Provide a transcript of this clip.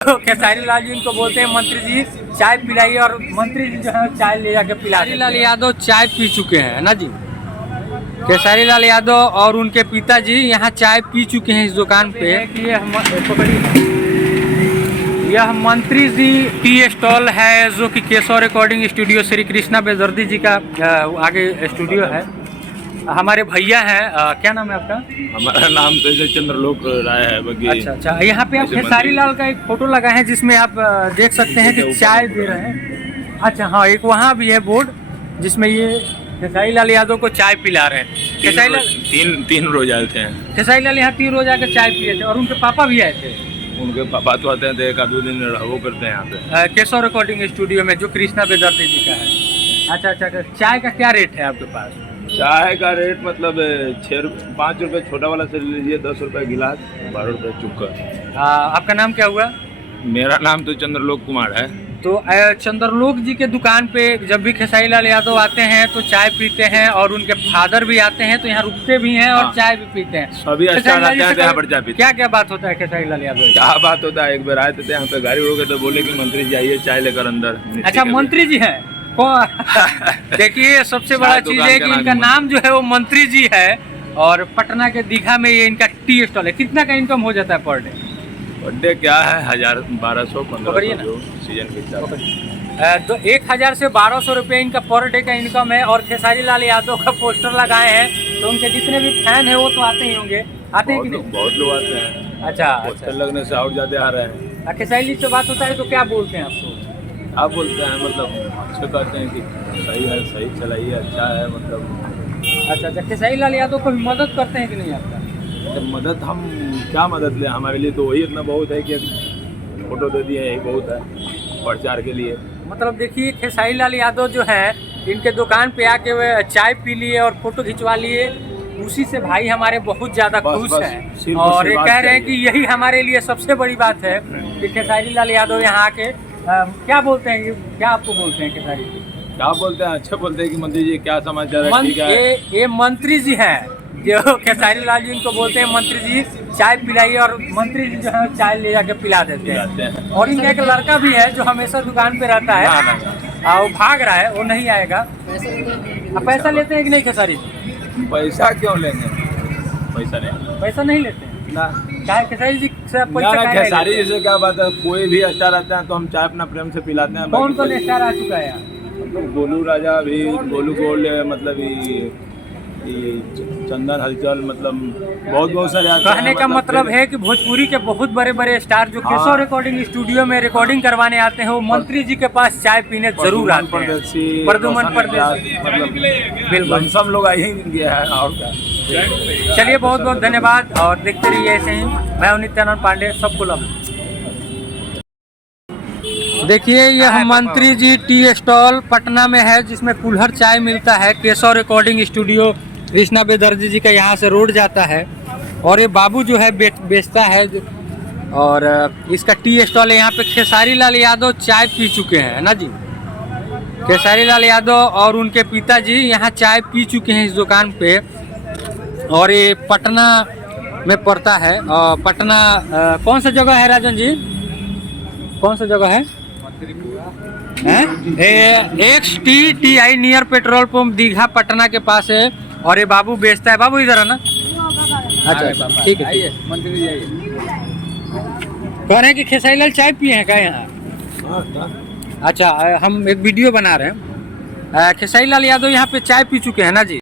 खेसारी लाल जी इनको बोलते हैं मंत्री जी, चाय पिलाइए और मंत्री जी जो है चाय ले जाके पिला। खेसारी लाल यादव चाय पी चुके हैं ना जी। खेसारी लाल यादव और उनके पिताजी यहाँ चाय पी चुके हैं इस दुकान पे। यह मंत्री जी टी स्टॉल है जो कि केशव रिकॉर्डिंग स्टूडियो श्री कृष्णा बेदर्दी जी का आगे स्टूडियो है। हमारे भैया हैं, क्या नाम है आपका? हमारा नाम तो चंद्रलोक राय है। अच्छा अच्छा, यहाँ पे आप खेसारी लाल का एक फोटो लगा है जिसमें आप देख सकते हैं कि चाय दे रहे हैं। अच्छा हाँ, एक वहाँ भी है बोर्ड जिसमें ये खेसारी लाल यादव को चाय पिला रहे हैं। खेसारी लाल तीन रोज आए थे। खेसारी लाल यहाँ 3 रोज आकर चाय पिए थे और उनके पापा भी आए थे। उनके पापा तो आते थे, 1-2 दिन वो करते हैं यहाँ पे केशव रिकॉर्डिंग स्टूडियो में जो कृष्णा बेदर्दी जी का है। अच्छा अच्छा, चाय का क्या रेट है आपके पास? चाय का रेट मतलब 5 रुपये छोटा वाला से लीजिए, 10 रुपये गिलास, 12 रुपये चुक्का। आपका नाम क्या हुआ? मेरा नाम तो चंद्रलोक कुमार है। तो चंद्रलोक जी के दुकान पे जब भी खेसारी लाल यादव आते हैं तो चाय पीते हैं और उनके फादर भी आते हैं तो यहाँ रुकते भी हैं और चाय भी पीते हैं। सभी स्टार आते हैं यहाँ पर चाय पीते। क्या क्या बात होता है खेसारी लाल यादव? क्या बात होता है, एक बार आए थे यहाँ पे गाड़ी रोके तो बोले कि मंत्री जी आइए चाय लेकर अंदर। अच्छा, मंत्री जी हैं? देखिए सबसे बड़ा चीज है कि इनका नाम जो है वो मंत्री जी है और पटना के दीघा में ये इनका टी स्टॉल है। कितना का इनकम हो जाता है पर डे? पर डे क्या है, 1000, 1200, 1500 सीजन के हिसाब। तो 1000 से 1200 रुपये इनका पर डे का इनकम है। और खेसारी लाल यादव का पोस्टर लगाए हैं तो उनके जितने भी फैन है वो तो आते ही होंगे। आते हैं कि नहीं? बहुत लोग आते हैं। अच्छा, पोस्टर लगने से और ज्यादा आ रहे हैं। खेसारी जी से बात होता है तो क्या बोलते हैं आपको? आप बोलते हैं मतलब अच्छे कहते हैं कि सही है, सही चलाइए, अच्छा है मतलब। अच्छा अच्छा, खेसारी लाल यादव को भी मदद करते हैं कि नहीं आपका? तो मदद हम क्या मदद ले, हमारे लिए तो वही इतना बहुत है कि फोटो दे दिए, यही बहुत है प्रचार के लिए। मतलब देखिए खेसारी लाल यादव जो है इनके दुकान पे आके वे चाय पी लिए और फोटो खिंचवा लिए, उसी से भाई हमारे बहुत ज़्यादा खुश हैं। और ये कह रहे हैं कि यही हमारे लिए सबसे बड़ी बात है कि खेसारी लाल यादव यहाँ आके क्या बोलते हैं, क्या आपको बोलते हैं खेसारी जी? क्या बोलते हैं, अच्छा बोलते हैं कि मंत्री जी क्या समाचार है, ठीक है। ये मंत्री जी हैं जो खेसारी लाल जी इनको बोलते हैं मंत्री जी, चाय पिलाइए और मंत्री जी जो है चाय ले जाके पिला देते हैं। और इनका एक लड़का भी है जो हमेशा दुकान पे रहता है, वो भाग रहा है, वो नहीं आएगा। पैसा लेते हैं कि नहीं खेसारी जी? पैसा क्यों लेंगे, पैसा नहीं लेते हैं ना। खेसारी जी से पैसा? खेसारी जी से क्या बात है, कोई भी स्टार आता है तो हम चाय अपना प्रेम से पिलाते हैं। कौन कौन स्टार आ चुका है यहाँ? मतलब गोलू राजा भी, गोलू गोल्ड, मतलब चंदन हलचल, मतलब बहुत सारे आते हैं। कहने का मतलब है कि भोजपुरी के बहुत बड़े बड़े स्टार जो केशव रिकॉर्डिंग स्टूडियो में रिकॉर्डिंग करवाने आते हैं वो मंत्री जी के पास चाय पीने जरूर आते हैं। प्रदुमन परदेसी, मतलब बिल्कुल सब लोग आए गया है। और क्या, चलिए बहुत बहुत धन्यवाद और देखते रहिए ऐसे ही। मैं नित्यानंद पांडे, सबको लव। देखिए यह मंत्री जी टी स्टॉल पटना में है जिसमें कुल्हड़ चाय मिलता है। केशव रिकॉर्डिंग स्टूडियो कृष्णा बेदर्जी जी का यहाँ से रोड जाता है और ये बाबू जो है बेचता है। और इसका टी स्टॉल है। यहाँ पे खेसारी लाल यादव चाय पी चुके हैं ना जी। खेसारी लाल यादव और उनके पिताजी यहाँ चाय पी चुके हैं इस दुकान पे। और ये पटना में पड़ता है। और पटना कौन सा जगह है राजन जी, कौन सा जगह है? XTTI near petrol pump Digha Patna के पास है। और ये बाबू बेचता है। बाबू इधर है ना? अच्छा ठीक है, मंत्री जी आइए। कह रहे हैं कि खेसारी लाल चाय पिए हैं क्या यहाँ? अच्छा, हम एक वीडियो बना रहे हैं। खेसारी लाल यादव यहाँ पे चाय पी चुके हैं ना जी।